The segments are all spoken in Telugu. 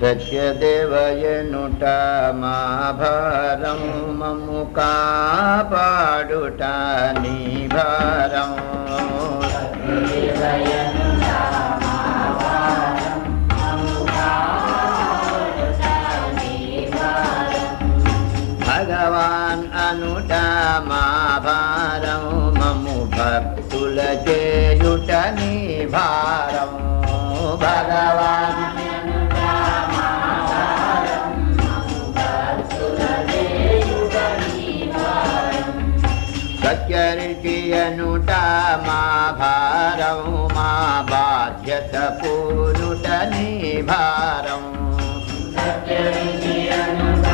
సత్యదేవయనుట మా భారం మమ్ము కాపాడుట నీ భారం. భగవాన్ అనుట మా భారం మమ్ము భక్తుల చేయుట నీ భారం. భగవాన్ సత్యరిటి అనుట మా భారం మా బాధ్యత పూనుట నీ భారం. సత్యరిటి అనుట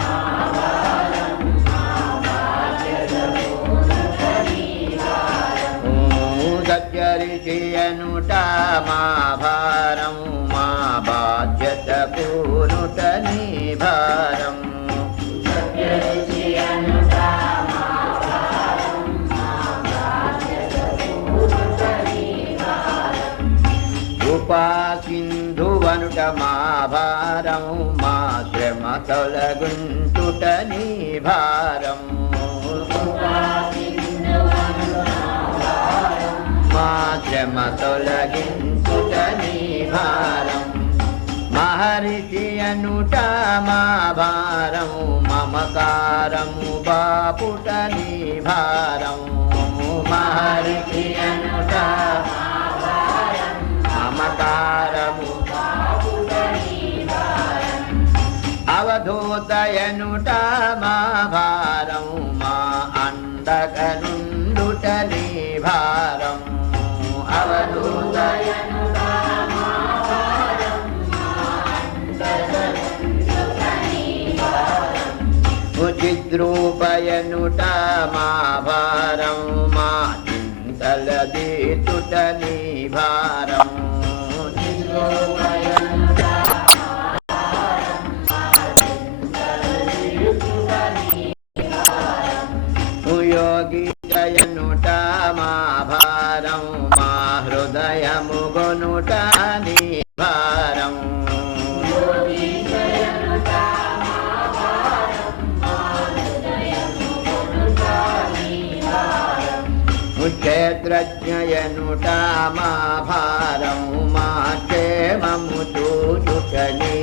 మా భారం మా బాధ్యత పూనుట నీ భారం. సత్యరిటి అనుట మా భారం మా బాధ్యత పూనుట నీ భారం. సింధువనుట మా భారం మా శ్రమ తొలగుంటుట నీ భారం. మా శ్రమ తొలగించుట నీ భారం. మహర్షి అనుట మా భారం మమకారము బాపుట నీ భారం. మహర్షి అనుట మమకారము అవధూతయనుట మా భారం మా అండగనుండుట నీ భారం. అవధూతయనుట మా భారం మా అండగనుండుట నీ భారం. ఉచిద్రూపయనుట మా భారం మా చింతలదీతుట నీ భారం. యోగి జయనుట మా భారం మా హృదయము గొనుట నీ భారం. క్షేత్రజ్ఞయనుట మా భారం మా క్షేమము చూచుట నీ